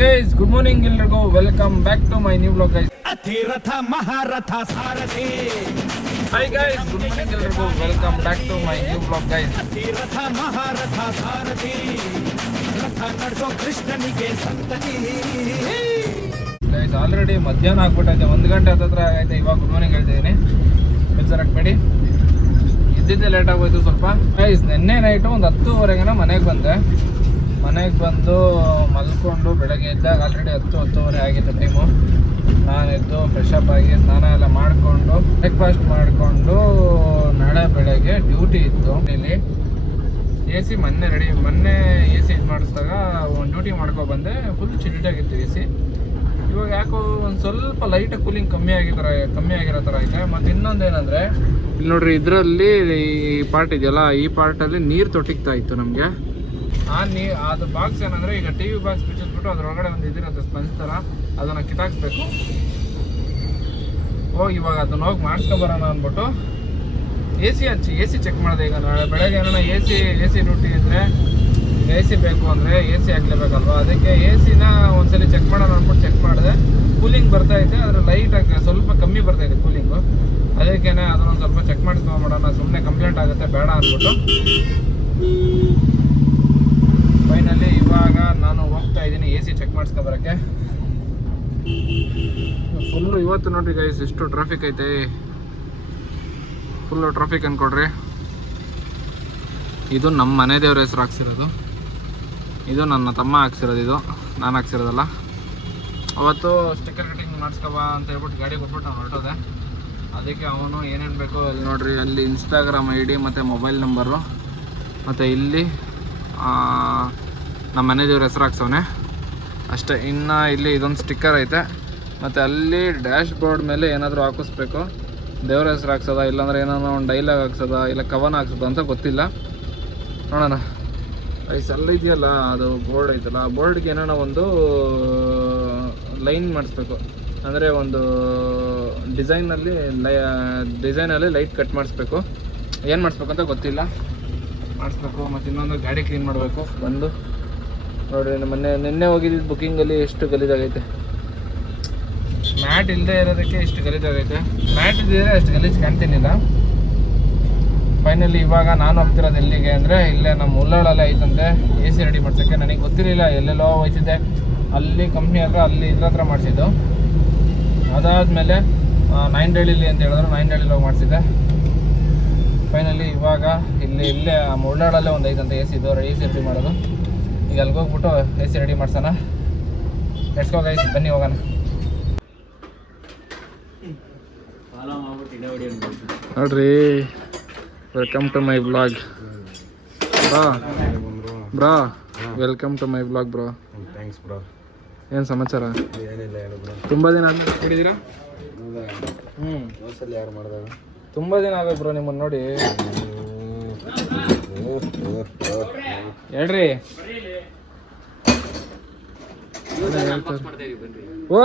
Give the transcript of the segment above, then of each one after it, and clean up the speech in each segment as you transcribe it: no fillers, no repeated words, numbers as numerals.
Guys, good morning ಎಲ್ರಿಗೂ. Welcome back to my new blog guys. ಅತಿರಥ ಮಹಾರಥ ಸಾರಥಿ. ಹಾಯ್ ಗೈಸ್, ಗುಡ್ ಮಾರ್ನಿಂಗ್ ಎಲ್ರಿಗೂ. Welcome back to my new blog guys. ಅತಿರಥ ಮಹಾರಥ ಸಾರಥಿ, ರಥ ನಡೆಸೋ ಕೃಷ್ಣನಿಗೆ ಸಂತತಿ. ಗೈಸ್, ಆಲ್ರೆಡಿ ಮಧ್ಯಾಹ್ನ ಆಗ್ಬಿಟ್ಟೈತೆ, 1 ಗಂಟೆ ಹತ್ತಿರ ಆಗೈತೆ. ಇವಾಗ ಗುಡ್ ಮಾರ್ನಿಂಗ್ ಹೇಳ್ತಿದ್ದೀನಿ, ಬೇಜಾರಾಗಬೇಡಿ. ಇದ್ದಿದ್ದೆ ಲೇಟ್ ಆಗೋಯ್ತು ಸ್ವಲ್ಪ. ಗೈಸ್, ನಿನ್ನೆ ನೈಟು ಒಂದು 10:30 ಮನೆಗೆ ಬಂದೆ. ಮನೆಗೆ ಬಂದು ಮಲ್ಕೊಂಡು ಬೆಳಗ್ಗೆ ಎದ್ದಾಗ ಆಲ್ರೆಡಿ 10-10:30 ಆಗಿತ್ತು ಟೈಮು. ನಾನು ಎದ್ದು ಫ್ರೆಶ್ ಅಪ್ ಆಗಿ ಸ್ನಾನ ಎಲ್ಲ ಮಾಡಿಕೊಂಡು ಬ್ರೇಕ್ಫಾಸ್ಟ್ ಮಾಡಿಕೊಂಡು ನಾಳೆ ಬೆಳಗ್ಗೆ ಡ್ಯೂಟಿ ಇತ್ತು. ಇಲ್ಲಿ ಎ ಸಿ ಮೊನ್ನೆ ಎ ಸಿ ಇದು ಮಾಡಿಸಿದಾಗ ಒಂದು ಡ್ಯೂಟಿ ಬಂದೆ. ಫುಲ್ ಚಿಲ್ಟಾಗಿತ್ತು ಎ ಸಿ. ಇವಾಗ ಯಾಕೋ ಒಂದು ಸ್ವಲ್ಪ ಲೈಟಾಗಿ ಕೂಲಿಂಗ್ ಕಮ್ಮಿ ಆಗಿರೋ ಥರ ಐತೆ. ಮತ್ತು ಇನ್ನೊಂದು ಏನಂದರೆ, ಇಲ್ಲಿ ನೋಡ್ರಿ, ಇದರಲ್ಲಿ ಈ ಪಾರ್ಟ್ ಇದೆಯಲ್ಲ, ಈ ಪಾರ್ಟಲ್ಲಿ ನೀರು ತೊಟ್ಟಿಗ್ತಾ ಇತ್ತು ನಮಗೆ. ಅದು ಬಾಕ್ಸ್ ಏನಂದರೆ, ಈಗ ಟಿ ವಿ ಬಾಕ್ಸ್ ಬಿಚ್ಚಿಸ್ಬಿಟ್ಟು ಅದ್ರೊಳಗಡೆ ಒಂದು ಇದಿರುತ್ತೆ ಸ್ಪಂಜ್ ಥರ, ಅದನ್ನು ಕಿತ್ತಾಕ್ಸ್ಬೇಕು. ಇವಾಗ ಅದನ್ನ ಹೋಗಿ ಮಾಡಿಸ್ಕೊಬರೋಣ ಅಂದ್ಬಿಟ್ಟು ಎ ಸಿ ಚೆಕ್ ಮಾಡಿದೆ. ಈಗ ನಾಳೆ ಬೆಳಗ್ಗೆ ಏನಾರ ಎ ಸಿ ಡ್ಯೂಟಿ ಇದ್ದರೆ, ಎ ಸಿ ಬೇಕು ಅಂದರೆ ಎ ಸಿ ಹಾಕ್ಲೇಬೇಕಲ್ವ. ಅದಕ್ಕೆ ಎ ಸಿನ ಒಂದ್ಸಲಿ ಚೆಕ್ ಮಾಡೋಣ ಅಂದ್ಬಿಟ್ಟು ಚೆಕ್ ಮಾಡಿದೆ. ಕೂಲಿಂಗ್ ಬರ್ತೈತೆ, ಆದರೆ ಲೈಟಾಗಿ ಸ್ವಲ್ಪ ಕಮ್ಮಿ ಬರ್ತೈತೆ ಕೂಲಿಂಗು. ಅದಕ್ಕೇ ಅದನ್ನೊಂದು ಸ್ವಲ್ಪ ಚೆಕ್ ಮಾಡಿಸ್ಕೊಂಬಿಡೋಣ, ಸುಮ್ಮನೆ ಕಂಪ್ಲೇಂಟ್ ಆಗುತ್ತೆ ಬೇಡ ಅಂದ್ಬಿಟ್ಟು. ಫೈನಲಿ ಇವಾಗ ನಾನು ಹೋಗ್ತಾ ಇದ್ದೀನಿ ಎ ಸಿ ಚೆಕ್ ಮಾಡಿಸ್ಕೊಬರೋಕ್ಕೆ. ಫುಲ್ಲು ಇವತ್ತು ನೋಡ್ರಿ ಗೈಸ್, ಎಷ್ಟು ಟ್ರಾಫಿಕ್ ಐತೆ. ಫುಲ್ಲು ಟ್ರಾಫಿಕ್ ಅಂದ್ಕೊಡ್ರಿ. ಇದು ನಮ್ಮ ಮನೆ ದೇವ್ರ ಹೆಸರು ಹಾಕ್ಸಿರೋದು. ಇದು ನನ್ನ ತಮ್ಮ ಹಾಕ್ಸಿರೋದು, ಇದು ನಾನು ಹಾಕ್ಸಿರೋದಲ್ಲ. ಅವತ್ತು ಸ್ಟಿಕ್ಕರ್ ಕಟಿಂಗ್ ಮಾಡಿಸ್ಕೊಬಾ ಅಂತ ಹೇಳ್ಬಿಟ್ಟು ಗಾಡಿ ಕೊಟ್ಬಿಟ್ಟು ನಾನು ಹೊರಟೋದೆ. ಅದಕ್ಕೆ ಅವನು ಏನೇನು ಬೇಕೋ ಅಲ್ಲಿ ನೋಡ್ರಿ, ಅಲ್ಲಿ ಇನ್ಸ್ಟಾಗ್ರಾಮ್ ID ಮತ್ತು ಮೊಬೈಲ್ ನಂಬರು, ಮತ್ತು ಇಲ್ಲಿ ನಮ್ಮ ಮನೆ ದೇವ್ರ ಹೆಸರು ಹಾಕ್ಸವನೆ ಅಷ್ಟೇ. ಇನ್ನು ಇಲ್ಲಿ ಇದೊಂದು ಸ್ಟಿಕ್ಕರ್ ಐತೆ, ಮತ್ತು ಅಲ್ಲಿ ಡ್ಯಾಶ್ ಬೋರ್ಡ್ ಮೇಲೆ ಏನಾದರೂ ಹಾಕಿಸ್ಬೇಕು. ದೇವ್ರ ಹೆಸರು ಹಾಕ್ಸೋದ, ಇಲ್ಲಾಂದ್ರೆ ಏನಾದ್ರು ಒಂದು ಡೈಲಾಗ್ ಹಾಕ್ಸೋದ, ಇಲ್ಲ ಕವನ ಹಾಕ್ಸೋದ ಅಂತ ಗೊತ್ತಿಲ್ಲ, ನೋಡೋಣ. ಅಲ್ಲ ಇದೆಯಲ್ಲ, ಅದು ಬೋರ್ಡ್ ಐತಲ್ಲ, ಆ ಬೋರ್ಡ್ಗೆ ಏನಾರ ಒಂದು ಲೈನ್ ಮಾಡಿಸ್ಬೇಕು. ಅಂದರೆ ಒಂದು ಡಿಸೈನಲ್ಲಿ ಲೈಟ್ ಕಟ್ ಮಾಡಿಸ್ಬೇಕು. ಏನು ಮಾಡಿಸ್ಬೇಕು ಅಂತ ಗೊತ್ತಿಲ್ಲ, ಮಾಡಿಸ್ಬೇಕು. ಮತ್ತು ಇನ್ನೊಂದು ಗಾಡಿ ಕ್ಲೀನ್ ಮಾಡಬೇಕು ಬಂದು. ನೋಡಿರಿ, ನಿನ್ನೆ ಹೋಗಿದ್ದು ಬುಕ್ಕಿಂಗಲ್ಲಿ ಎಷ್ಟು ಗಲೀಜಾಗೈತೆ. ಮ್ಯಾಟ್ ಇಲ್ಲದೆ ಇರೋದಕ್ಕೆ ಎಷ್ಟು ಗಲೀಜಾಗೈತೆ. ಮ್ಯಾಟ್ ಇದ್ದಿದ್ರೆ ಅಷ್ಟು ಗಲೀಜು ಕಾಣ್ತೀನಿಲ್ಲ. ಫೈನಲಿ ಇವಾಗ ನಾನು ಹೋಗ್ತಿರೋದು ಎಲ್ಲಿಗೆ ಅಂದರೆ, ಇಲ್ಲೇ ನಮ್ಮ ಉಳ್ಳಾಳಲ್ಲೇ ಐತಂತೆ ಎ ಸಿ ರೆಡಿ ಮಾಡ್ಸೋಕ್ಕೆ. ನನಗೆ ಗೊತ್ತಿರಲಿಲ್ಲ, ಎಲ್ಲೆಲ್ಲೋ ಹೋಯ್ತಿದ್ದೆ. ಅಲ್ಲಿ ಕಂಪ್ನಿ ಹತ್ರ, ಅಲ್ಲಿ ಇದ್ರ ಹತ್ರ ಮಾಡಿಸಿದ್ದು. ಅದಾದಮೇಲೆ 9 ಡೇಳಿಲಿ ಅಂತ ಹೇಳಿದ್ರು, 9 ಡೇಳಿಲಿ ಹೋಗಿ ಮಾಡಿಸಿದ್ದೆ. ಫೈನಲಿ ಇವಾಗ ಇಲ್ಲೇ ಉಳ್ಳಾಳಲ್ಲೇ ಒಂದು ಐತಂತೆ ಎ ಸಿ ರೆಡಿ ಮಾಡೋದು. ಈಗ ಅಲ್ಲಿಗೆ ಹೋಗ್ಬಿಟ್ಟು ಎ ಸಿ ರೆಡಿ ಮಾಡ್ಸೋಣ. ಲೆಟ್ಸ್ ಗೋ ಗೈಸ್, ಬನ್ನಿ ಹೋಗೋಣ. ನೋಡ್ರಿ, welcome to my blog bro. Welcome to my blog bro. Thanks bro. ಏನು ಸಮಾಚಾರ? ಏನಿಲ್ಲ ಹೇಳು ಬ್ರೋ. ತುಂಬ ದಿನ ಆದ್ಮೇಲೆ ನೋಡಿದ್ದೀರಾ? ಯಾರು ಮಾಡಿದಾಗ ತುಂಬ ದಿನ ಆಗೋದು ಬ್ರೋ ನಿಮ್ಮನ್ನು ನೋಡಿ. ಹೇಳ್ರಿ. ಓ,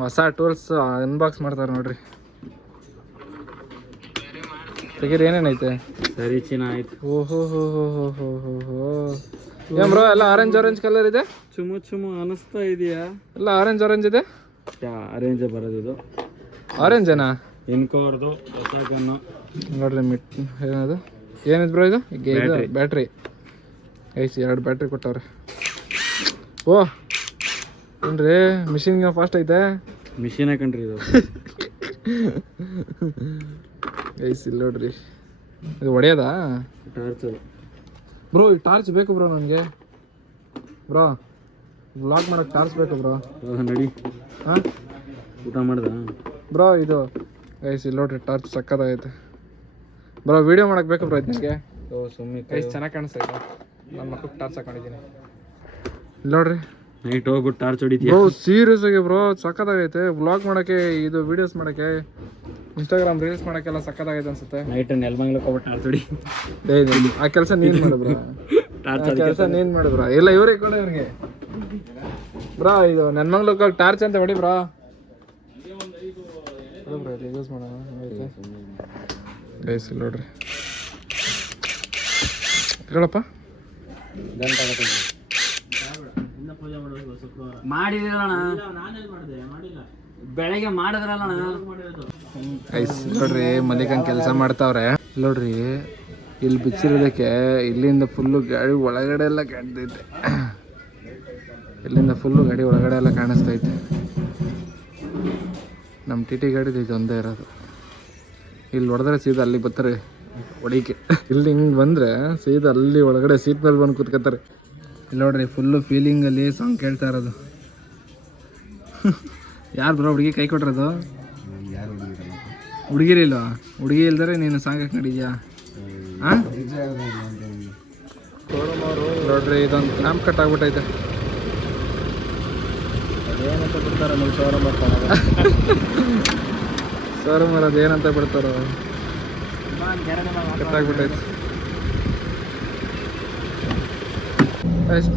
ಹೊಸ ಟೂಲ್ಸ್ ಅನ್ಬಾಕ್ಸ್ ಮಾಡ್ತಾರೆ ನೋಡ್ರಿ. ತೆಗೀರಿ, ಏನೇನೈತೆ? ಸರಿ, ಚೆನ್ನಾಯ್ತು. ಓಹೋ ಏನ್ ಬ್ರೋ, ಎಲ್ಲ ಆರೆಂಜ್ ಕಲರ್ ಇದೆ. ಚುಮು ಅನಿಸ್ತಾ ಇದೆಯಾ? ಎಲ್ಲ ಆರೆಂಜ್ ಇದೆ. ಆರೆಂಜ್ ಬರೋದಿದು. ಆರೆಂಜನಾ? ಎನ್ಕೋರ್ದು ಹೊಸ ಗನ್ನು ನೋಡ್ರಿ. ಏನದು, ಏನಿದೆ ಬ್ರೋ ಇದು? ಬ್ಯಾಟ್ರಿ. ಐಸಿ 2 ಬ್ಯಾಟ್ರಿ ಕೊಟ್ಟವ್ರೆ. ಓ ಏನ್ರಿ, ಮಿಷಿನ್ಗೆ ಫಾಸ್ಟ್ ಐತೆ. ಮಿಷಿನ್ ಹಾಕಂಡ್ರಿ ಇದು. ಐಸಿ ನೋಡ್ರಿ, ಇದು ಹೊಡೆಯೋದಾ? Torch bro. ಈ ಟಾರ್ಚ್ ಬೇಕು ಬ್ರೋ ನನಗೆ. ಬ್ರೋ, ವ್ಲಾಗ್ ಮಾಡೋಕ್ಕೆ ಟಾರ್ಚ್ ಬೇಕು ಬ್ರೋ. ನಡಿ. ಹಾಂ, ಊಟ ಮಾಡ್ದ ಬ್ರೋ? ಇದು ಐಸಿ ನೋಡ್ರಿ, ಟಾರ್ಚ್ ಸಕ್ಕತ್ತಾಗೈತೆ ಬ್ರೋ. ವೀಡಿಯೋ ಮಾಡಕ್ಕೆ ಬೇಕು ಬ್ರೋ ಇದು ನನಗೆ. ಸುಮ್ಮನೆ ಐಸ್ ಚೆನ್ನಾಗಿ ಕಾಣಿಸ್ತೈತೆ. ನನ್ನ ಮಕ್ಕಳು ಟಾರ್ಚ್ ಹಾಕೊಂಡಿದ್ದೀನಿ ನೋಡ್ರಿ. ನೈಟ್ ಹೋಗ್ಬಿಟ್ಟು ಟಾರ್ಚ್ ಹೊಡಿತೀಯ ಬ್ರೋ? ಸೀರಿಯಸ್ ಆಗಿ ಬ್ರೋ, ಸಕ್ಕತ್ತಾಗೈತೆ. ವ್ಲಾಗ್ ಮಾಡೋಕ್ಕೆ, ಇದು ವೀಡಿಯೋಸ್ ಮಾಡೋಕ್ಕೆ, ಇನ್ಸ್ಟಾಗ್ರಾಮ್ ರೀಲ್ಸ್ ಮಾಡೋಕ್ಕೆಲ್ಲ ಸಕ್ಕತ್ತಾಗೈತೆ ಅನ್ಸುತ್ತೆ. ನೈಟ್ ನೆಲ್ಮಂಗ್ಲಕ್ಕೆ ಹೋಗ್ಬಿಟ್ಟು ಟಾರ್ಚ್ ಹೊಡಿ. ಆ ಕೆಲಸ ನೀನು ಮಾಡು ಬ್ರೋ. ಇಲ್ಲ, ಇವ್ರಿಗೆ ಕೊಡ ಇವ್ರಿಗೆ ಬ್ರೋ. ಇದು ನೆನ್ಮಂಗ್ಲಕ್ಕೆ ಹೋಗಿ ಟಾರ್ಚ್ ಅಂತ ಹೊಡಿ ಬ್ರೋ. ಯೂಸ್ ಮಾಡೋಣ ಗೈಸ್. ನೋಡ್ರಿ, ಹೇಳಪ್ಪ. ಮಾಡಿದಿರಣ್ಣ ಬೆಳಗ್ಗೆ ಮಾಡಿದ್ರಲ್ಲ ಗೈಸ್ ನೋಡ್ರಿ ಮಲಿಕಂಗ್ ಕೆಲಸ ಮಾಡ್ತಾವ್ರೆ ನೋಡ್ರಿ. ಇಲ್ಲಿ ಬಿಚ್ಚಿರೋದಕ್ಕೆ ಇಲ್ಲಿಂದ ಫುಲ್ಲು ಗಾಡಿ ಒಳಗಡೆ ಎಲ್ಲ ಕಾಣ್ತೈತೆ. ಇಲ್ಲಿಂದ ಫುಲ್ಲು ಗಾಡಿ ಒಳಗಡೆ ಎಲ್ಲ ಕಾಣಿಸ್ತೈತೆ. ನಮ್ಮ ಟಿ ಟಿ ಗಾಡಿದು ಇದು ಒಂದೇ ಇರೋದು. ಇಲ್ಲಿ ಹೊಡೆದ್ರೆ ಸೀದಾ ಅಲ್ಲಿ ಬರ್ತಾರೆ ಹೊಡಿಕೆ. ಇಲ್ಲಿ ಹಿಂಗೆ ಬಂದರೆ ಸೀದಾ ಅಲ್ಲಿ ಒಳಗಡೆ ಸೀಟ್ ಮೇಲೆ ಬಂದು ಕೂತ್ಕೊತಾರೆ. ಇಲ್ಲಿ ನೋಡ್ರಿ ಫುಲ್ಲು ಫೀಲಿಂಗಲ್ಲಿ ಸಾಂಗ್ ಕೇಳ್ತಾ ಇರೋದು. ಯಾರು ಬ್ರೋ ಹುಡುಗಿ ಕೈ ಕೊಟ್ಟಿರೋದು? ಹುಡುಗಿರಿಲ್ವಾ? ಹುಡುಗಿ ಇಲ್ದರೆ ನೀನು ಸಾಂಗ್ ಹಾಕಿ ನಡಿದ್ಯಾ? ಹಾಂ ನೋಡ್ರಿ ಇದೊಂದು ಕ್ಲಾಂಪ್ ಕಟ್ ಆಗ್ಬಿಟ್ಟೈತೆ. ಅದೇನಂತ ಬಿಡ್ತಾರ ನೀವು ಶೋರೂಮ್ ಶೋರೂಮ್ ಅದು ಏನಂತ ಬಿಡ್ತಾರ ಕಟ್ಟಾಗ್ಬಿಟ್ಟೈತೆ.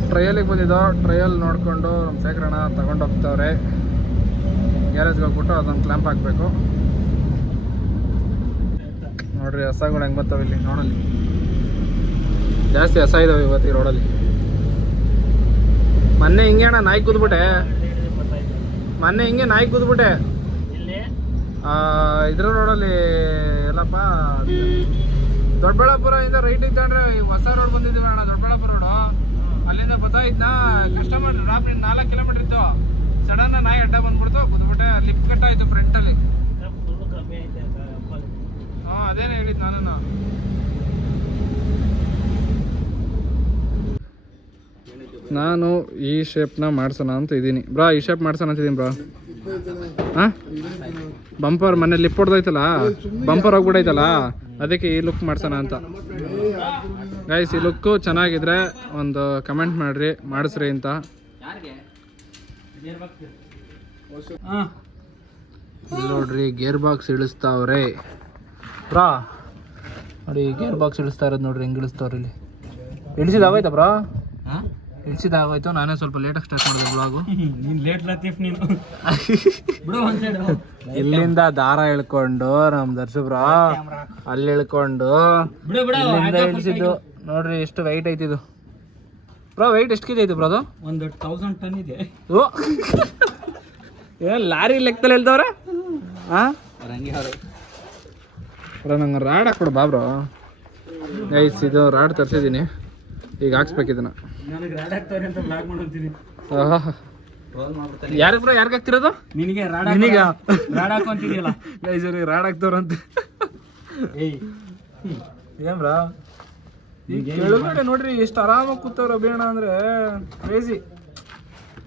ಟ್ರಯಲಿಗೆ ಬಂದಿದ್ದೋ. ಟ್ರಯಲ್ ನೋಡಿಕೊಂಡು ನಮ್ಮ ಶೇಖರಣ ತಗೊಂಡು ಹೋಗ್ತಾವ್ರೆ. ಗ್ಯಾರೇಜ್ಗೆ ಹೋಗ್ಬಿಟ್ಟು ಅದೊಂದು ಕ್ಲಾಂಪ್ ಹಾಕಬೇಕು. ನೋಡ್ರಿ ಹಸಗಳು ಹೆಂಗೆ ಬರ್ತಾವೆ ಇಲ್ಲಿ ನೋಡಲ್ಲಿ. ಜಾಸ್ತಿ ಹಸ ಇದಾವೆ ಇವತ್ತು ಈ ರೋಡಲ್ಲಿ. ಮೊನ್ನೆ ಹಿಂಗೆ ಅಣ್ಣ ನಾಯಿ ಕೂದ್ಬಿಟ್ಟೆ. ಮೊನ್ನೆ ಹಿಂಗೆ ನಾಯಿ ಕೂದ್ಬಿಟ್ಟೆ ಇದ್ರ ರೋಡಲ್ಲಿ ಎಲ್ಲಪ್ಪ ದೊಡ್ಡಬಳ್ಳಾಪುರದಿಂದ ರೈಟಿಗೆ ತಗೊಂಡ್ರೆ ಹೊಸ ರೋಡ್ ಬಂದಿದ್ದೀವಿ ಅಣ್ಣ. ದೊಡ್ಡಬಳ್ಳಾಪುರ ರೋಡು ಅಲ್ಲಿಂದ ಬರ್ತಾಯಿದ್ನ ಕಸ್ಟಮರ್ ಡ್ರಾಪ್ 4 ಕಿಲೋಮೀಟರ್ ಇತ್ತು. ಸಡನ್ ನಾಯಿ ಅಡ್ಡ ಬಂದ್ಬಿಡ್ತು, ಕೂತ್ಬಿಟ್ಟೆ. ಲಿಪ್ ಕಟ್ಟಾಯಿತು ಫ್ರಂಟಲ್ಲಿ. ಹಾಂ ಅದೇನೇ ಹೇಳಿದ್ದು ನಾನು. ನಾನು ಈ ಶೇಪ್ನ ಮಾಡ್ಸೋಣ ಅಂತ ಇದ್ದೀನಿ ಬ್ರಾ. ಈ ಶೇಪ್ ಮಾಡ್ಸೋಣ ಅಂತಿದ್ದೀನಿ ಬ್ರಾ. ಹಾಂ ಬಂಪರ್ ಮನೆ ಲಿಪ್ ಹೊಡೆದೈತಲ್ಲ, ಬಂಪರ್ ಹೋಗ್ಬಿಟ್ಟೈತಲ್ಲ, ಅದಕ್ಕೆ ಈ ಲುಕ್ ಮಾಡ್ಸೋಣ ಅಂತ. ಗೈಸ್ ಈ ಲುಕ್ಕು ಚೆನ್ನಾಗಿದ್ರೆ ಒಂದು ಕಮೆಂಟ್ ಮಾಡಿರಿ, ಮಾಡಿಸ್ರಿ ಅಂತ. ನೋಡ್ರಿ ಗೇರ್ ಬಾಕ್ಸ್ ಇಳಿಸ್ತಾವ್ರೆ ಬ್ರಾ. ನೋಡಿ ಗೇರ್ ಬಾಕ್ಸ್ ಇಳಿಸ್ತಾ ಇರೋದು ನೋಡ್ರಿ ಹೆಂಗೆ ಇಳಿಸ್ತಾವ್ರಿ. ಇಲ್ಲಿ ಇಳಿಸಿದಾಗೋಯ್ತಾ ಬ್ರಾ? ಇಳಿಸಿದಾಗೋಯ್ತು. ನಾನೇ ಸ್ವಲ್ಪ ಲೇಟಾಗಿ ಸ್ಟಾರ್ಟ್ ಮಾಡಿದೆ ಬ್ಲಾಗು. ಇಲ್ಲಿಂದ ದಾರ ಎಳ್ಕೊಂಡು ನಮ್ಮ ದರ್ಶಬ್ರಾ ಅಲ್ಲಿ ಎಳ್ಕೊಂಡು ಇಲ್ಲಿಂದ ಇಳಿಸಿದ್ದು. ನೋಡ್ರಿ ಎಷ್ಟು ವೈಟ್ ಐತಿದು ಬ್ರೋ. ವೈಟ್ ಎಷ್ಟು ಕೆಜಿ ಐತೆ ಬ್ರೋ? ಅದು 1000 ಟನ್ ಇದೆ. ಓ ಏನು ಲಾರಿ ಲೆಕ್ಕದಲ್ಲಿ ಹೇಳ್ದವ್ರೆ? ಹಾಂ ಬ್ರೋ ನಂಗೆ ರಾಡ್ ಹಾಕ್ಬಿಡು ಬಾ ಬ್ರೋ. ಗೈಸ್ ಇದು ರಾಡ್ ತರಿಸಿದ್ದೀನಿ, ಈಗ ಹಾಕ್ಸ್ಬೇಕು ಇದನ್ನ. ಯಾರಿಗೆ ಬ್ರೋ? ಯಾರಿಗೆ ಹಾಕ್ತಿರೋದು? ನಿನಗೆ ನಿನಗ ರಾಡ್ ಹಾಕೊಂತಿದ್ಯಲ್ಲ ಗೈಸ್ ಅವ್ರಿಗೆ ರಾಡ್ ಹಾಕ್ತವ್ರಂತ. ಏನ್ ಬ್ರೋ ಕೆಳಗಡೆ ನೋಡ್ರಿ ಎಷ್ಟು ಆರಾಮಾಗಿ ಕೂತವ್ರ ಬೇಡ ಅಂದ್ರೆ ಕ್ರೇಜಿ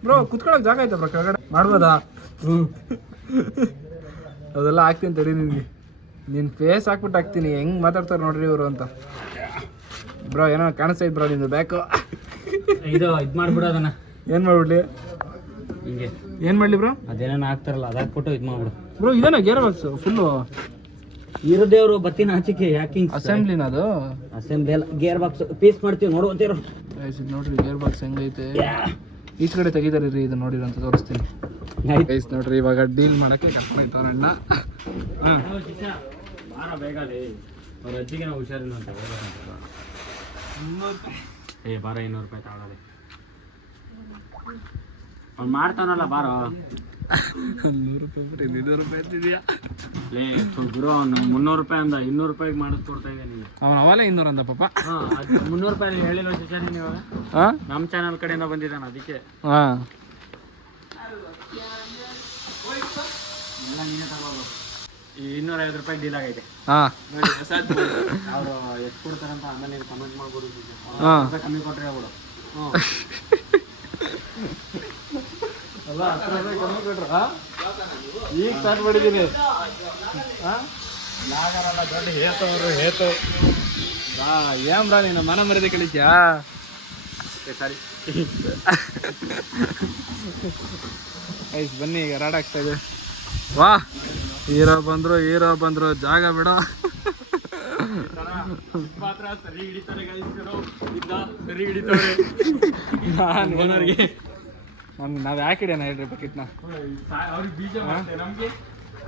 ಬ್ರೋ. ಕುತ್ಕೊಳಕ್ ಜಾಗ ಐತೆ ಬ್ರೋ ಕೆಳಗಡೆ? ಮಾಡ್ಬೋದಾ? ಅದೆಲ್ಲ ಹಾಕ್ತೀನಿ ತಡಿ ನಿನ್ಗೆ. ನಿನ್ನ ಫೇಸ್ ಹಾಕ್ಬಿಟ್ಟು ಹಾಕ್ತೀನಿ. ಹೆಂಗೆ ಮಾತಾಡ್ತಾರೆ ನೋಡ್ರಿ ಇವರು ಅಂತ ಬ್ರೋ. ಏನೋ ಕಾಣಿಸ್ತೈತೆ ಬ್ರೋ ನಿಂದು ಬ್ಯಾಕು. ಇದು ಮಾಡ್ಬಿಡು ಅದನ್ನ. ಏನು ಮಾಡ್ಬಿಡ್ಲಿ? ಹಿಂಗೆ ಏನು ಮಾಡಲಿ ಬ್ರೋ? ಅದೇನ ಹಾಕ್ತಾರಲ್ಲ ಅದು ಹಾಕ್ಬಿಟ್ಟು ಇದು ಮಾಡ್ಬಿಡು ಬ್ರೋ. ಇದೇನಾ ಗೇರ್ ಬಾಕ್ಸ್ ಫುಲ್ಲು? ಇರದೇವ್ರು ಬತ್ತಿನ ಆಚೆಗೆ ಯಾಕಿಂಗ್ ಅಸೆಂಬ್ಲಿನ ಅದು? ಅಸೆಂಬ್ಲಿ ಎಲ್ಲ ಗೇರ್ ಬಾಕ್ಸ್ ಪೀಸ್ ಮಾಡ್ತೀವಿ ನೋಡುವಂತೀರು. ನೋಡ್ರಿ ಗೇರ್ ಬಾಕ್ಸ್ ಹೆಂಗೈತೆ. ಈಚ ಕಡೆ ತೆಗಿತಾರೆ ರೀ ಇದು ನೋಡಿರಿ ಅಂತ ತೋರಿಸ್ತೀನಿ. ಗೈಸ್ ನೋಡ್ರಿ ಇವಾಗ ಡೀಲ್ ಮಾಡಕ್ಕೆ ಕರ್ಕೊಂಡೋಯ್ತವ್ರ ಅಣ್ಣ. ಬಾರ ಬೇಗ ಅವ್ರ ಅಜ್ಜಿಗೆ ನಾವು ಹುಷಾರಿಲ್ಲ ಅಂತ ಬಾರ 200 ರೂಪಾಯಿ ತಗೊಳ್ಳೋದೆ. ಅವ್ನು ಮಾಡ್ತಾನಲ್ಲ ಬಾರೋ. 100 ರೂಪಾಯಿ ಬಿಟ್ಟು 200 ರೂಪಾಯಿ ಅಂತಿದ್ಯಾ? ಲೇ ಗುರು ಅವ್ನು 300 ರೂಪಾಯಿ ಅಂದ, 200 ರೂಪಾಯಿಗೆ ಮಾಡಿಸ್ಕೊಡ್ತಾ ಇದ್ದೆ ನೀನು. ಅವನ ಅವಲೇ 200 ಅಂದ ಪಾಪ. ಹಾಂ 300 ರೂಪಾಯಿ ಹೇಳಿಲ್ಲ ಹುಷಾರಿ ನೀವು. ಹಾಂ ನಮ್ಮ ಚಾನಲ್ ಕಡೆಯಿಂದ ಬಂದಿದ್ದಾನೆ ಅದಕ್ಕೆ. ಹಾಂ ಎಲ್ಲ ನೀನೇ ತಗೋಬೋದು. ಈ 250 ರೂಪಾಯಿ ಡೀಲ್ ಆಗೈತೆ. ಹಾಂ ಅವರು ಎಷ್ಟು ಕೊಡ್ತಾರಂತ ಆಮೇಲೆ ನೀನು ಕಮೆಂಟ್ ಮಾಡ್ಬೋದು. ಹಾಂ ಕಮ್ಮಿ ಕೊಟ್ಟರೆ ಆಗ್ಬಿಡು. ಅಲ್ಲ 10 ರೂಪಾಯಿ ಕಮ್ಮಿ ಕೊಟ್ರ? ಈಗ ಸ್ಟಾರ್ಟ್ ಮಾಡಿದ್ದೀನಿ. ಹಾಂ ಯಾಗಾರಲ್ಲ ದೊಡ್ಡ ಹೇತವ್ರು ಹೇತು ಬಾ. ಏನ್ ಬ್ರಾ ನೀನು ಮನ ಮರ್ಯಾದೆ ಕಳಿಸ್ಯಾ? ಸರಿ ಐಸ್ ಬನ್ನಿ ಈಗ ರಾಡ್ ಹಾಕ್ತಾ ಇದೆ. ವಾ ಹೀರೋ ಬಂದ್ರು ಜಾಗ ಬಿಡ. ಮಾತ್ರ ಸರಿ ಹಿಡಿತಾರೆ ಸರಿ ಹಿಡಿತಾರೆ. ನಾವು ಯಾಕೆ ಹಿಡಿಯೋಣ ಹೇಳ್ರಿ ಬಕೆಟ್ನ? ಅವ್ರಿಗೆ ಬೀಜ ನಮಗೆ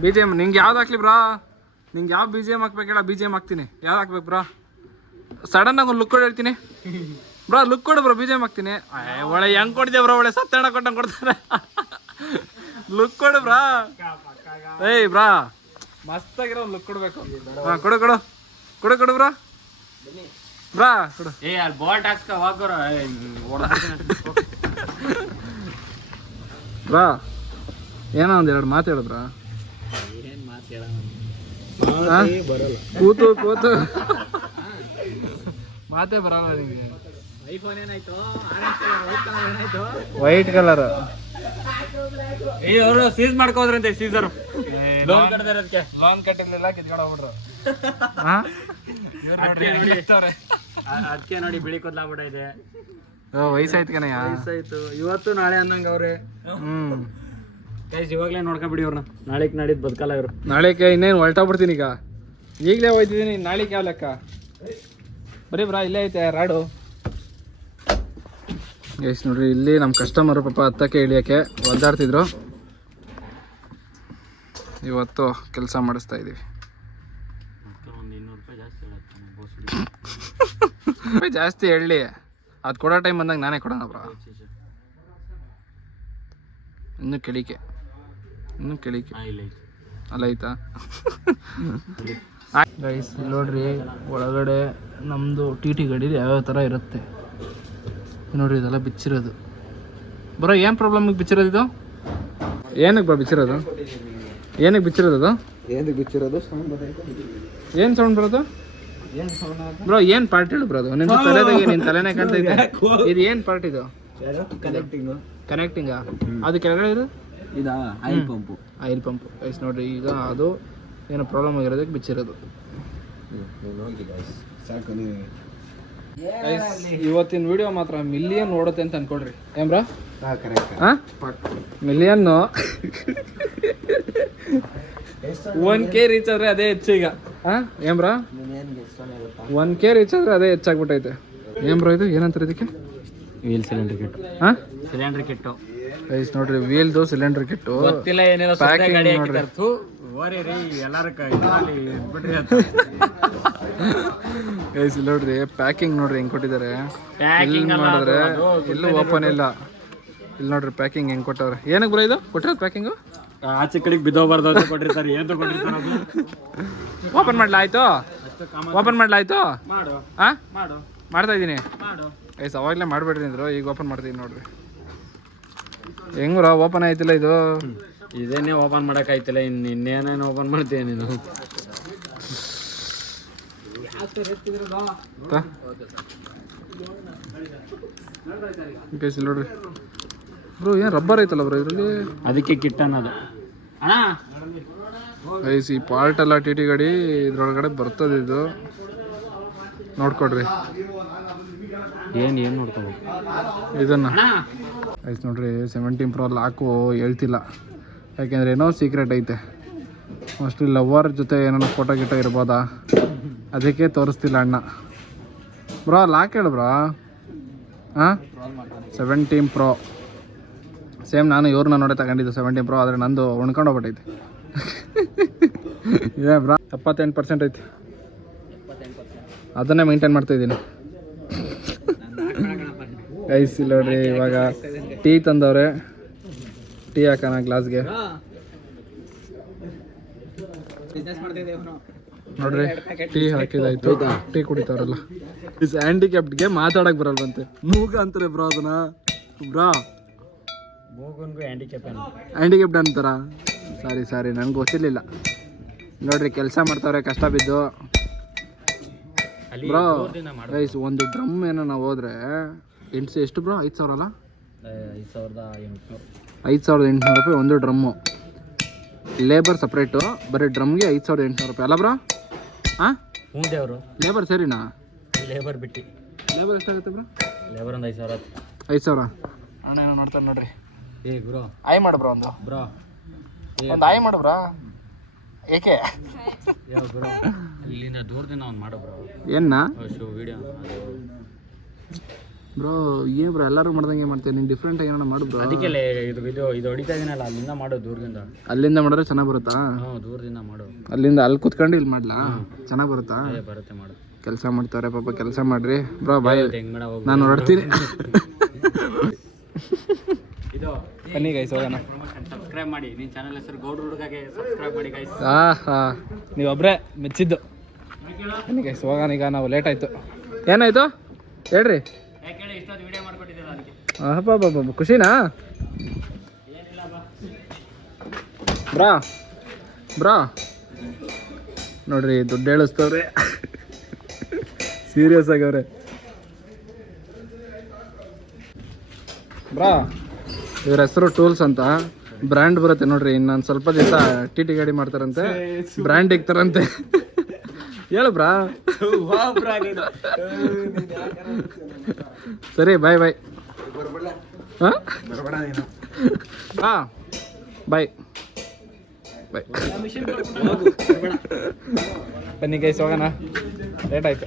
ಬಿ ಜಿ ಎಮ್ ನಿಂಗೆ ಯಾವ್ದು ಹಾಕ್ಲಿ ಬ್ರಾ? ನಿಂಗೆ ಯಾವ ಬಿ ಜಿ ಎಮ್ ಹಾಕ್ಬೇಕು ಹೇಳ? ಬಿ ಜಿ ಎಮ್ ಹಾಕ್ತೀನಿ. ಯಾವ್ದು ಹಾಕ್ಬೇಕು ಬ್ರಾ? ಸಡನ್ನಾಗಿ ಒಂದು ಲುಕ್ ಹೇಳ್ತೀನಿ. ಬ್ರೋ ಲುಕ್ ಕೊಡು ಬ್ರೋ ಬೀಜ ಹಾಕ್ತೀನಿ ಒಳ್ಳೆ ಹೆಂಗ್ ಕೊಡ್ತೀಯ ಬ್ರೋ ಒಳ್ಳೆ ಸತ್ತಣ್ಣ ಕೊಟ್ಟಂಗೆ ಕೊಡ್ತಾರೆ ಲುಕ್ ಕೊಡು ಬ್ರಾ ಏಯ್ ಬ್ರಾ ಮಸ್ತಾಗಿರೋ ಲುಕ್ ಕೊಡ್ಬೇಕು ಹಾಂ ಕೊಡು ಕೊಡು ಕೊಡು ಕೊಡು ಬ್ರಾ ಬ್ರಾ ಕೊಡು ಏ ಅಲ್ಲಿ ಬಾಲ್ಟ್ ಹಾಕ್ಸ್ಕ ಹೋಗೋರ ಬ್ರಾ ಏನೋ ಒಂದೆರಡು ಮಾತು ಹೇಳು ಬ್ರಾ ಏನ್ ಮಾತು ಬರಲ್ಲ ಕೂತು ಕೂತು ಮಾತೇ ಬರಲ್ಲ ನಿಮಗೆ ಐಫೋನ್ ಏನಾಯ್ತು ಏನಾಯ್ತು ವೈಟ್ ಕಲರ್ ಏ ಅವರು ಸೀಸ್ ಮಾಡ್ಕೋದ್ರಂತೆ ಸೀಸರ್ ಲೋನ್ ಕಟ್ಟದಿರೋದಕ್ಕೆ ಲೋನ್ ಕಟ್ಟಿರ್ಲಿಲ್ಲ ಕಿತ್ಕೊಂಡು ಹೋಗ್ಬಿಟ್ರು ಅದಕ್ಕೆ ನೋಡಿ ಬಿಳಿ ಕೂದಲಾಗ್ಬಿಟ್ಟ ಇದೆ ವಯಸ್ಸಾಯ್ತು ಕಣಯ್ಯ ವಯಸ್ಸಾಯ್ತು ಇವತ್ತು ನಾಳೆ ಅನ್ನಂಗ ಅವ್ರೆ ಹ್ಮ್ ಗೈಸ್ ಇವಾಗಲೇ ನೋಡ್ಕೊಂಡ್ಬಿಡಿ ಅವ್ರನ್ನ ನಾಳೆಗೆ ನಾಡಿದ್ದು ಬದುಕಲ್ಲ ಇವರು ನಾಳೆಗೆ ಇನ್ನೇನು ಹೊರಟೋಗ್ಬಿಡ್ತೀನಿ ಈಗಲೇ ಹೋಯ್ತಿದ್ದೀನಿ ನಾಳೆಗೆ ಯಾವ ಲೆಕ್ಕ ಬರೀ ಬ್ರಾ ಇಲ್ಲೇ ಐತೆ ರಾಡು ಎಸ್ ನೋಡ್ರಿ ಇಲ್ಲಿ ನಮ್ಮ ಕಸ್ಟಮರು ಪಾಪ ಹತ್ತಕ್ಕೆ ಇಳಿಯೋಕ್ಕೆ ಒದ್ದಾಡ್ತಿದ್ರು ಇವತ್ತು ಕೆಲಸ ಮಾಡಿಸ್ತಾ ಇದ್ದೀವಿ ಒಂದು 200 ರೂಪಾಯಿ ಜಾಸ್ತಿ ಹೇಳಿ ಅದು ಕೊಡೋ ಟೈಮ್ ಬಂದಾಗ ನಾನೇ ಕೊಡೋಣ ಬ್ರಾ ಇನ್ನೂ ಕೆಳಿಕೆ ಅಲ್ಲ ಐತಾ ಗೈಸ್ ನೋಡ್ರಿ ಒಳಗಡೆ ನಮ್ಮದು ಟಿ ಟಿ ಗಾಡಿ ಯಾವ್ಯಾವ ಥರ ಇರುತ್ತೆ ನೋಡ್ರಿ ಇದೆಲ್ಲ ಬಿಚ್ಚಿರೋದು ಬರೋ ಏನು ಪ್ರಾಬ್ಲಮಿಗೆ ಬಿಚ್ಚಿರೋದು ಇದು ಏನಕ್ಕೆ ಬಾ ಬಿಚ್ಚಿರೋದು ಏನಕ್ಕೆ ಬಿಚ್ಚಿರೋದು ಅದು ಏನು ಸೌಂಡ್ ಬರೋದು ಬ್ರೋ ಏನು ಪಾರ್ಟ್ ಹೇಳು ಬ್ರೋ ಅದು ನಿನ್ನ ತಲೆದಾಗೆ ನಿನ್ನ ತಲೆನೇ ಕಾಣ್ತೈತೆ ಇದು ಏನು ಪಾರ್ಟ್ ಇದು ಕನೆಕ್ಟಿಂಗಾ ಅದು ಕೆಳಗಡೆ ಇದು ಇದಾ ಆಯಿಲ್ ಪಂಪು ಗೈಸ್ ನೋಡ್ರಿ ಈಗ ಅದು ಏನೋ ಪ್ರಾಬ್ಲಮ್ ಆಗಿರೋದಕ್ಕೆ ಬಿಚ್ಚಿರೋದು ಇವತ್ತಿನ ವಿಡಿಯೋ ಮಾತ್ರ ಮಿಲಿಯನ್ ಓಡುತ್ತೆ ಅಂತ ಅನ್ಕೊಳ್ರಿ ಏನ್ಬ್ರಾ ಮಿಲಿಯನ್ನು 1K ರೀಚ್ ಆದ್ರೆ ಅದೇ ಹೆಚ್ಚು ಈಗ ಏನ್ಬ್ರಾ 1K ರೀಚ್ ಆದ್ರೆ ಅದೇ ಹೆಚ್ಚಾಗ್ಬಿಟ್ಟೈತೆ ಏನ್ಬ್ರಾ ಇದು ಏನಂತಾರೆ ಇದಕ್ಕೆ wheel cylinder kit cylinder kit guys ನೋಡ್ರಿ ವೀಲ್ದು ಸಿಲಿಂಡರ್ ಕಿಟ್ಟು ಗೊತ್ತಿಲ್ಲ ಏನಿಲ್ಲ ಪ್ಯಾಕಿಂಗ್ ಗಾಡಿ ನೋಡ್ರಿ ಹಾಕಿರ್ತು ಓರಿ ರೀ ಎಲ್ಲಾರ ಬಿಟ್ರಿ ಗೈಸ್ ನೋಡ್ರಿ ಪ್ಯಾಕಿಂಗ್ ನೋಡ್ರಿ ಹೆಂಗ್ ಕೊಟ್ಟಿದ್ದಾರೆ ಪ್ಯಾಕಿಂಗ್ ಮಾಡಿದ್ರೆ ಎಲ್ಲೂ ಓಪನ್ ಇಲ್ಲ ಇಲ್ಲಿ ನೋಡ್ರಿ ಪ್ಯಾಕಿಂಗ್ ಹೆಂಗ್ ಕೊಟ್ಟವ್ರೆ ಏನಕ್ಕೆ ಬರೋ ಇದು ಕೊಟ್ಟಿರೋದು ಪ್ಯಾಕಿಂಗು ಆಚೆ ಕಡೆಗೆ ಬಿದ್ದೋಗ್ಬಾರ್ದು ಅಂತ ಕೊಟ್ಟಿರ್ತಾರೆ ಏನು ಕೊಟ್ಟಿರ್ತಾರೆ ಓಪನ್ ಮಾಡ್ಲಾಯ್ತು ಓಪನ್ ಮಾಡ್ಲಾಯ್ತು ಮಾಡು ಮಾಡು ಮಾಡ್ತಾ ಇದ್ದೀನಿ ಮಾಡು ಗೈಸ್ ಅವಾಗಲೇ ಮಾಡ್ಬೇಡ್ರಿ ಅಂದ್ರು ಈಗ ಓಪನ್ ಮಾಡ್ತೀನಿ ನೋಡ್ರಿ ಹೆಂಗ್ರ ಓಪನ್ ಆಯ್ತಿಲ್ಲ ಇದು ಇದೇನೇ ಓಪನ್ ಮಾಡೋಕ್ಕಾಯ್ತಿಲ್ಲ ಇನ್ನೇನೇನು ಓಪನ್ ಮಾಡ್ತೀಯ ನೀನು ಗೈಸ್ ನೋಡ್ರಿ ಬ್ರೋ ಏನು ರಬ್ಬರ್ ಐತಲ್ಲ ಬ್ರೋ ಇದರಲ್ಲಿ ಅದಕ್ಕೆ ಕಿಟ್ ಅನ್ನೋದು ಅಣ್ಣ ಗೈಸ್ ಈ ಪಾರ್ಟ್ ಎಲ್ಲ ಟಿ ಟಿ ಗಾಡಿ ಇದ್ರೊಳಗಡೆ ಬರ್ತದೆ ಇದು ನೋಡ್ಕೊಡ್ರಿ ಏನು ನೋಡ್ಕೋಬೇಕು ಇದನ್ನ ಗೈಸ್ ನೋಡ್ರಿ 17 Pro ಲಾಕು ಹೇಳ್ತಿಲ್ಲ ಯಾಕೆಂದ್ರೆ ಏನೋ ಸೀಕ್ರೆಟ್ ಐತೆ ಮೋಸ್ಟ್ಲಿ ಲವರ್ ಜೊತೆ ಏನೋ ಫೋಟೋ ಗಿಟೋ ಇರ್ಬೋದಾ ಅದಕ್ಕೆ ತೋರಿಸ್ತಿಲ್ಲ ಅಣ್ಣ ಬ್ರೋ ಲಾಕ್ ಹೇಳು ಬ್ರೋ 17 Pro ಸೇಮ್ ನಾನು ಇವ್ರನ್ನ ನೋಡೇ ತಗೊಂಡಿದ್ದು 17 Pro ಆದರೆ ನಂದು ಉಣ್ಕೊಂಡು ಹೋಗ್ಬಿಟ್ಟೈತೆ ಏ ಬ್ರಾ 78% ಐತಿ ಅದನ್ನೇ ಮೇಂಟೈನ್ ಮಾಡ್ತಾ ಇದ್ದೀನಿ ಗೈಸ್ ಇಲ್ಲಿ ನೋಡ್ರಿ ಇವಾಗ ಟೀ ತಂದವ್ರೆ ಟೀ ಹಾಕೋಣ ಗ್ಲಾಸ್ಗೆ ನೋಡ್ರಿ ಟೀ ಹಾಕಿದಾಯ್ತು ಟೀ ಕುಡಿತಾವ್ರಲ್ಲ ಇಸ್ ಹ್ಯಾಂಡಿಕ್ಯಾಪ್ಡ್ಗೆ ಮಾತಾಡಕ್ ಬರಲ್ವಂತೆ ಮೂಗ ಅಂತಾರೆ ಬ್ರೋ ಅದನ್ನ ಬ್ರಾ ಮೂಗನ್ಗೂ ಹ್ಯಾಂಡಿಕ್ಯಾಪ್ಡ್ ಅಂತಾರ ಸಾರಿ ನನಗೆ ಗೊತ್ತಿರಲಿಲ್ಲ ನೋಡ್ರಿ ಕೆಲಸ ಮಾಡ್ತಾವ್ರೆ ಕಷ್ಟ ಬಿದ್ದು ಬ್ರೋ ಗೈಸ್ ಒಂದು ಡ್ರಮ್ ಏನೋ ನಾವು ಹೋದ್ರೆ ಎಷ್ಟು ಬ್ರೋ 5,000 ಅಲ್ಲ 5,800 ರೂಪಾಯಿ ಒಂದು ಡ್ರಮ್ಮು ಲೇಬರ್ ಸಪ್ರೇಟು ಬರೀ ಡ್ರಮ್ಗೆ 5,800 ರೂಪಾಯಿ ಅಲ್ಲ ಬ್ರೋ ಹ್ಞೂ ದೇವರು ಲೇಬರ್ ಸರಿನಾ ಲೇಬರ್ ಬಿಟ್ಟು ಲೇಬರ್ ಎಷ್ಟಾಗುತ್ತೆ ಬ್ರೋ ಲೇಬರ್ ಒಂದು 5,000 ಅಣ್ಣ ಏನೋ ನೋಡ್ತಾನೆ ನೋಡ್ರಿ ಏ ಬ್ರೋ ಆಯ್ ಮಾಡು ಬ್ರೋ ಒಂದು ಆಯ್ ಮಾಡು ಬ್ರೋ ಏಕೆ ಬ್ರೋ ಇಲ್ಲಿಂದ ದೂರದಿಂದ ಅವ್ನು ಮಾಡು ಬ್ರೋ ಏನ್ನ ವಿಡಿಯೋ ಬ್ರೋ ಏನು ಬ್ರೋ ಎಲ್ಲರೂ ಮಾಡ್ದಂಗೆ ಮಾಡ್ತೀವಿ ನೀನು ಡಿಫ್ರೆಂಟಾಗಿ ಏನೋ ಮಾಡು ಬ್ರೋ ಅದಕ್ಕೆ ಇದು ಹೊಡಿತಾ ಇದೀನಲ್ಲ ಅಲ್ಲಿಂದ ಮಾಡು ದೂರದಿಂದ ಅಲ್ಲಿಂದ ಮಾಡಿದ್ರೆ ಚೆನ್ನಾಗಿ ಬರುತ್ತಾ ದೂರದಿಂದ ಮಾಡು ಅಲ್ಲಿ ಕೂತ್ಕೊಂಡು ಇಲ್ಲಿ ಮಾಡ್ಲಾ ಚೆನ್ನಾಗಿ ಬರುತ್ತಾ ಬರುತ್ತೆ ಮಾಡು ಕೆಲಸ ಮಾಡ್ತಾರೆ ಪಾಪ, ಕೆಲಸ ಮಾಡ್ರಿ ಬ್ರೋ. ಬಾಯ್, ಹೆಂಗ್ ಮಾಡ ನಾನು ಹೊರಡ್ತೀನಿ. ಇದು ಬನ್ನಿ ಗೈಸ್ ಹೋಗೋಣ. ಸಬ್ಸ್ಕ್ರೈಬ್ ಮಾಡಿ. ನಿನ್ನ ಚಾನಲ್ ಹೆಸರು ಗೌಡ್ರ ಹುಡುಗಗೆ ಸಬ್ಸ್ಕ್ರೈಬ್ ಮಾಡಿ ಗೈಸ್. ನೀವೊಬ್ಬರೇ ಮೆಚ್ಚಿದ್ದು. ಬನ್ನಿ ಗೈಸ್ ಹೋಗೋಣ. ಈಗ ನಾವು ಲೇಟ್ ಆಯಿತು. ಏನಾಯಿತು ಹೇಳ್ರಿ. ಯಾಕೆ ಇಷ್ಟೊಂದು ವಿಡಿಯೋ ಮಾಡ್ಕೊಟ್ಟಿದ್ದೀರ ಅದಕ್ಕೆ. ಬಾಬಾ ಖುಷಿನಾ ಬ್ರಾ ನೋಡ್ರಿ, ದುಡ್ಡು ಹೇಳಿಸ್ತವ್ರೆ. ಸೀರಿಯಸ್ ಆಗವ್ರೆ ಬ್ರಾ. ಇವ್ರ ಹೆಸರು ಟೂಲ್ಸ್ ಅಂತ, ಬ್ರ್ಯಾಂಡ್ ಬರುತ್ತೆ ನೋಡ್ರಿ. ಇನ್ನೊಂದು ಸ್ವಲ್ಪ ದಿವಸ ಟಿ ಗಾಡಿ ಮಾಡ್ತಾರಂತೆ, ಬ್ರ್ಯಾಂಡ್ ಇಕ್ತಾರಂತೆ. ಹೇಳು ಬ್ರಾ. ಸರಿ ಬಾಯ್ ಬಾಯ್. ಹಾಂ ಬಾಯ್ ಬಾಯ್. ಬನ್ನಿ ಗೈಸ್ ಹೋಗೋಣ, ಲೇಟ್ ಆಯ್ತು.